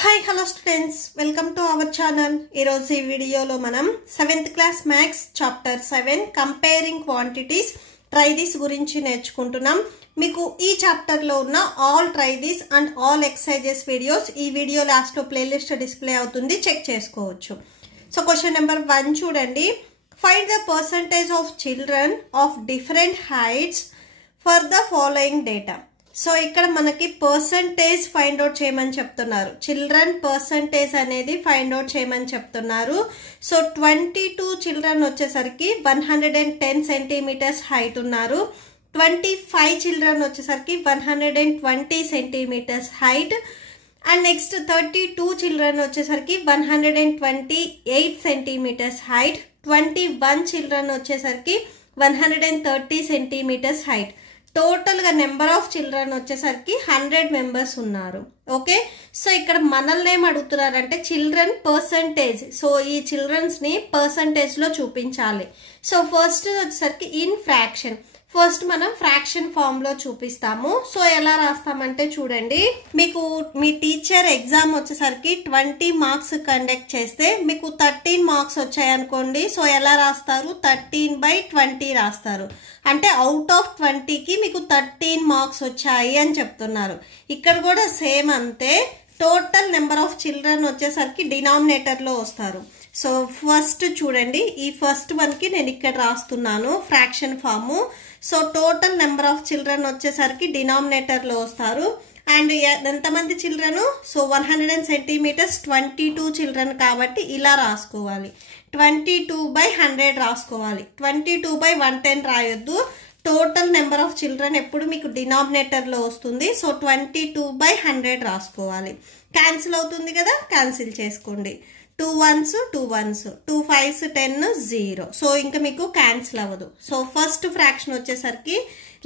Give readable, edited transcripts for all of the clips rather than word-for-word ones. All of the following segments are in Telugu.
Hi hello students, welcome to our channel. ఈరోజు ఈ వీడియోలో మనం 7th class maths chapter 7 comparing quantities try this గురించి నేర్చుకుంటున్నాం. మీకు ఈ చాప్టర్లో ఉన్న all try this and all exercises videos ఈ వీడియో లాస్ట్లో ప్లేలిస్ట్ డిస్ప్లే అవుతుంది, చెక్ చేసుకోవచ్చు. సో క్వశ్చన్ నెంబర్ 1 చూడండి. Find the percentage of children of different heights for the following data. So ఇక్కడ మనకి పర్సంటేజ్ ఫైండ్ అవుట్ చేయమని చెప్తున్నారు. చిల్డ్రన్ పర్సంటేజ్ అనేది ఫైండ్ అవుట్ చేయమని చెప్తున్నారు. సో 22 చిల్డ్రన్ వచ్చేసరికి 110 సెంటీమీటర్స్ హైట్ ఉన్నారు. 25 చిల్డ్రన్ వచ్చేసరికి 120 centimetres height. And next 32 children వచ్చేసరికి 128 సెంటీమీటర్స్ హైట్. 21 చిల్డ్రన్ వచ్చేసరికి 130 సెంటీమీటర్స్ హైట్. టోటల్ గా నెంబర్ ఆఫ్ చిల్డ్రన్ వచ్చేసరికి 100 మెంబర్స్ ఉన్నారు. ఓకే, సో ఇక్కడ మనల్ని ఏం అడుగుతున్నారంటే చిల్డ్రన్ పర్సంటేజ్. సో ఈ చిల్డ్రన్స్ ని పర్సంటేజ్ లో చూపించాలి. సో ఫస్ట్ వచ్చేసరికి ఇన్ ఫ్రాక్షన్. ఫస్ట్ మనం ఫ్రాక్షన్ ఫామ్ లో చూపిస్తాము. సో ఎలా రాస్తామంటే చూడండి, మీకు మీ టీచర్ ఎగ్జామ్ వచ్చేసరికి 20 మార్క్స్ కండక్ట్ చేస్తే మీకు 13 మార్క్స్ వచ్చాయనుకోండి. సో ఎలా రాస్తారు? 13/20 రాస్తారు. అంటే అవుట్ ఆఫ్ 20కి మీకు 13 మార్క్స్ వచ్చాయి అని చెప్తున్నారు. ఇక్కడ కూడా సేమ్ అంతే. టోటల్ నెంబర్ ఆఫ్ చిల్డ్రన్ వచ్చేసరికి డినామినేటర్ లో వస్తారు. సో ఫస్ట్ చూడండి, ఈ ఫస్ట్ వన్ కి నేను ఇక్కడ రాస్తున్నాను fraction form. So total number of children వచ్చేసరికి డినామినేటర్ లో వస్తారు. అండ్ ఎంతమంది చిల్డ్రన్? సో 100 సెంటీమీటర్స్ 22 చిల్డ్రన్ కాబట్టి ఇలా రాసుకోవాలి. 22/100 రాసుకోవాలి. 22/110 రాయొద్దు. టోటల్ నెంబర్ ఆఫ్ చిల్డ్రన్ ఎప్పుడు మీకు డినామినేటర్ లో వస్తుంది. సో 22/100 రాసుకోవాలి. క్యాన్సిల్ అవుతుంది కదా, క్యాన్సిల్ చేసుకోండి. 2 1s 2 1s, 2 5s 10 0. సో ఇంకా మీకు క్యాన్సిల్ అవ్వదు. సో ఫస్ట్ ఫ్రాక్షన్ వచ్చేసరికి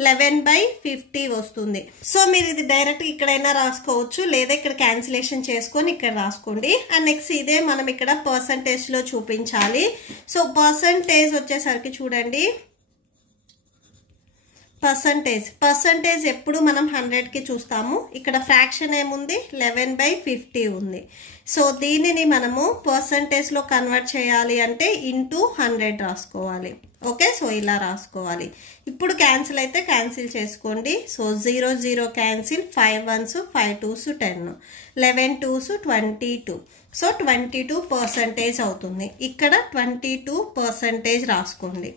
11/50 వస్తుంది. సో మీరు ఇది డైరెక్ట్ ఇక్కడైనా రాసుకోవచ్చు, లేదా ఇక్కడ క్యాన్సిలేషన్ చేసుకొని ఇక్కడ రాసుకోండి. అండ్ నెక్స్ట్ ఇదే మనం ఇక్కడ పర్సంటేజ్ లో చూపించాలి. సో పర్సంటేజ్ వచ్చేసరికి చూడండి, పర్సంటేజ్ ఎప్పుడు మనం 100కి చూస్తాము. ఇక్కడ ఫ్రాక్షన్ ఏముంది? 11/50 ఉంది. సో దీనిని మనము పర్సంటేజ్ లో కన్వర్ట్ చేయాలి అంటే ఇంటూ 100 రాసుకోవాలి. ఓకే, సో ఇలా రాసుకోవాలి. ఇప్పుడు క్యాన్సిల్ అయితే క్యాన్సిల్ చేసుకోండి. So 0 0 cancel, 5 1s 5 2s 10, 11 2s 22. So 22% అవుతుంది. ఇక్కడ 22% రాసుకోండి.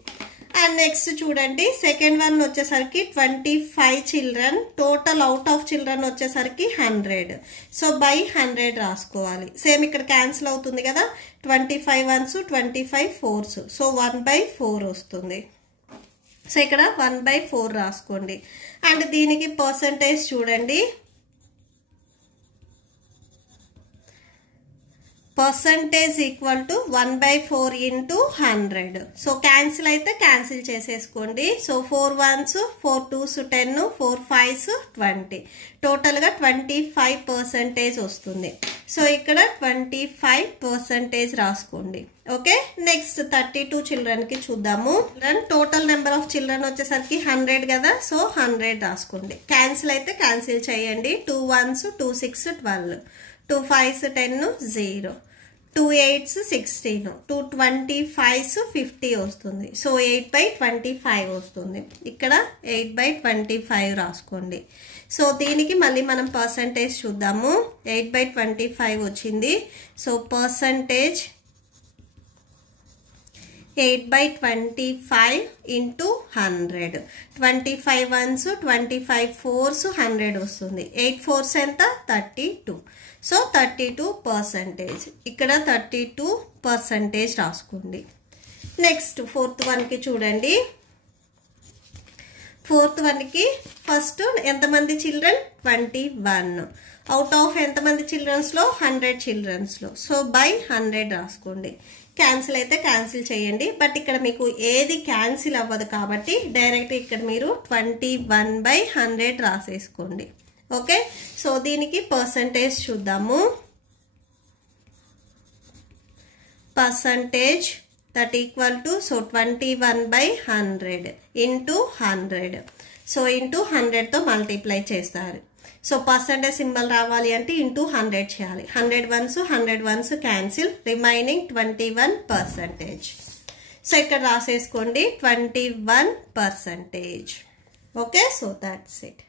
అండ్ నెక్స్ట్ చూడండి, సెకండ్ వన్ వచ్చేసరికి 25 children, total out of children వచ్చేసరికి 100. సో బై 100 రాసుకోవాలి. సేమ్ ఇక్కడ క్యాన్సిల్ అవుతుంది కదా. 25 1s 25 4s. సో 1/4 వస్తుంది. సో ఇక్కడ 1/4 రాసుకోండి. అండ్ దీనికి పర్సంటేజ్ చూడండి, percentage equal to 1/4 into 100. So cancel అయితే క్యాన్సిల్ చేసేసుకోండి. So 4 1s 4 2s 10, 4 5s 20. Total గా 25% వస్తుంది. సో ఇక్కడ 25% రాసుకోండి. ఓకే, నెక్స్ట్ 32 చిల్డ్రన్ కి చూద్దాము. టోటల్ నెంబర్ ఆఫ్ చిల్డ్రన్ వచ్చేసరికి 100 కదా. సో 100 రాసుకోండి. క్యాన్సిల్ అయితే క్యాన్సిల్ చేయండి. 2 1s 2 6 12, 2 5s 10 0, 2 8s 16, 2 25s 50 వస్తుంది. సో 8/25 వస్తుంది. ఇక్కడ 8/25 రాసుకోండి. సో దీనికి మళ్ళీ మనం పర్సంటేజ్ చూద్దాము. 8/25 వచ్చింది. So percentage 8/25 into 100. 25 1s 25 4s 100 వస్తుంది. 8 4s ఎంత? 32. సో 32%. ఇక్కడ 32% రాసుకోండి. నెక్స్ట్ ఫోర్త్ వన్ కి చూడండి. ఫోర్త్ వన్ కి ఫస్ట్ ఎంతమంది చిల్డ్రన్? 21. అవుట్ ఆఫ్ ఎంతమంది చిల్డ్రన్స్ లో? 100 చిల్డ్రన్స్ లో. సో బై 100 రాసుకోండి. క్యాన్సిల్ అయితే క్యాన్సిల్ చేయండి. బట్ ఇక్కడ మీకు ఏది క్యాన్సిల్ అవ్వదు కాబట్టి డైరెక్ట్ ఇక్కడ మీరు 21/100 రాసేసుకోండి. ఓకే, సో దీనికి పర్సంటేజ్ చూద్దాము. Percentage that equal to so 21/100 into 100. So into 100తో మల్టిప్లై చేస్తారు. సో పర్సంటేజ్ సింబల్ రావాలి అంటే ఇంటూ 100 చేయాలి. 100 వన్స్ క్యాన్సిల్, రిమైనింగ్ 21%. సో ఇక్కడ రాసేసుకోండి 21%. Okay, so that's it.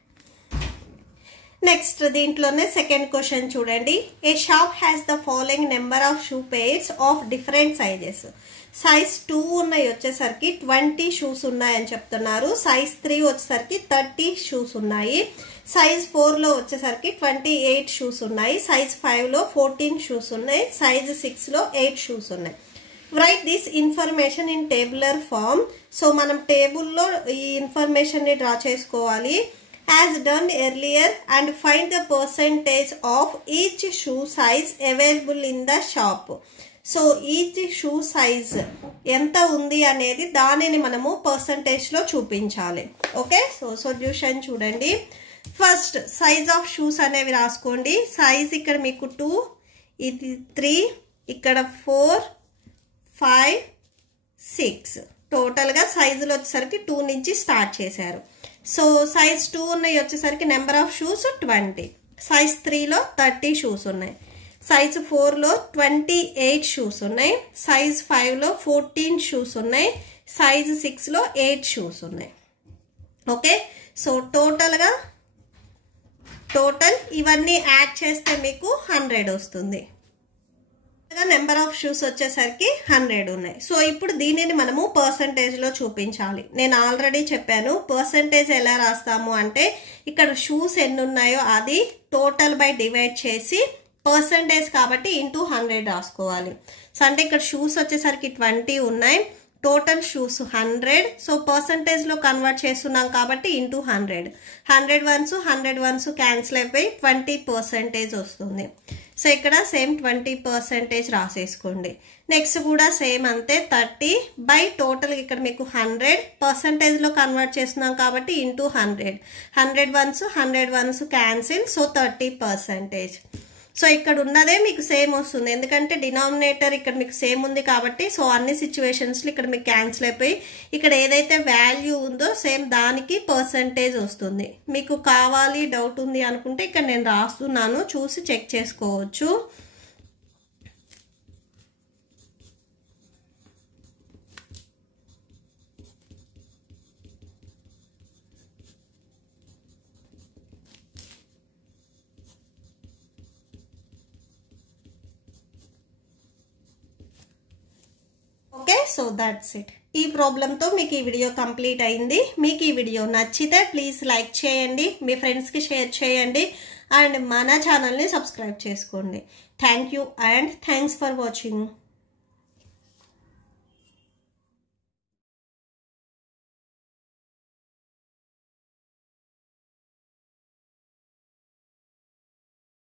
Next దీంట్లోనే సెకండ్ క్వశ్చన్ చూడండి. A shop has the following number of shoe pairs of different sizes. Size 2 ఉన్నాయి వచ్చేసరికి 20 షూస్ ఉన్నాయని చెప్తున్నారు. సైజ్ 3 వచ్చేసరికి 30 షూస్ ఉన్నాయి. సైజ్ 4లో వచ్చేసరికి 28 షూస్ ఉన్నాయి. సైజ్ 5లో 14 షూస్ ఉన్నాయి. సైజ్ 6లో 8 షూస్ ఉన్నాయి. Right this information in tabular form. So మనం టేబుల్లో ఈ ఇన్ఫర్మేషన్ ని డ్రా చేసుకోవాలి. As done earlier and find the percentage of each shoe size available in the shop. So each shoe size ఎంత ఉంది అనేది దానిని మనము పర్సంటేజ్లో చూపించాలి. ఓకే, సో సొల్యూషన్ చూడండి. ఫస్ట్ సైజ్ ఆఫ్ షూస్ అనేవి రాసుకోండి. సైజ్ ఇక్కడ మీకు 2, ఇది 3, ఇక్కడ 4, 5, 6. టోటల్గా సైజులు వచ్చేసరికి 2 నుంచి స్టార్ట్ చేశారు. సో సైజ్ 2 ఉన్నాయి వచ్చేసరికి నెంబర్ ఆఫ్ షూస్ 20. సైజ్ 3లో 30 షూస్ ఉన్నాయి. సైజ్ 4లో 28 షూస్ ఉన్నాయి. సైజ్ 5లో 14 షూస్ ఉన్నాయి. సైజ్ 6లో 8 షూస్ ఉన్నాయి. ఓకే, సో టోటల్ ఇవన్నీ యాడ్ చేస్తే మీకు 100 వస్తుంది. నెంబర్ ఆఫ్ షూస్ వచ్చేసరికి 100 ఉన్నాయి. సో ఇప్పుడు దీనిని మనము పర్సంటేజ్లో చూపించాలి. నేను ఆల్రెడీ చెప్పాను పర్సంటేజ్ ఎలా రాస్తాము అంటే ఇక్కడ షూస్ ఎన్ని ఉన్నాయో అది టోటల్ బై డివైడ్ చేసి పర్సంటేజ్ కాబట్టి ఇంటూ 100 రాసుకోవాలి. సో అంటే ఇక్కడ షూస్ వచ్చేసరికి 20 ఉన్నాయి. Total shoes 100. సో పర్సంటేజ్లో కన్వర్ట్ చేస్తున్నాం కాబట్టి ఇంటూ 100. 100 వన్స్ క్యాన్సిల్ అయిపోయి 20% వస్తుంది. సో ఇక్కడ సేమ్ 20% రాసేసుకోండి. నెక్స్ట్ కూడా సేమ్ అంతే 30 బై టోటల్ ఇక్కడ మీకు 100 పర్సంటేజ్లో కన్వర్ట్ చేస్తున్నాం కాబట్టి into 100. 100 once cancel, so 30%. So ఇక్కడ ఉన్నదే మీకు సేమ్ వస్తుంది ఎందుకంటే డినామినేటర్ ఇక్కడ మీకు సేమ్ ఉంది కాబట్టి. సో అన్ని సిచ్యువేషన్స్లో ఇక్కడ మీకు క్యాన్సిల్ అయిపోయి ఇక్కడ ఏదైతే వాల్యూ ఉందో సేమ్ దానికి పర్సంటేజ్ వస్తుంది. మీకు కావాలి డౌట్ ఉంది అనుకుంటే ఇక్కడ నేను రాస్తున్నాను, చూసి చెక్ చేసుకోవచ్చు. Okay, so that's it. ఈ ప్రాబ్లంతో మీకు ఈ వీడియో కంప్లీట్ అయింది. మీకు ఈ వీడియో నచ్చితే ప్లీజ్ లైక్ చేయండి, మీ ఫ్రెండ్స్కి షేర్ చేయండి అండ్ మన ఛానల్ని సబ్స్క్రైబ్ చేసుకోండి. Thank you and thanks for watching.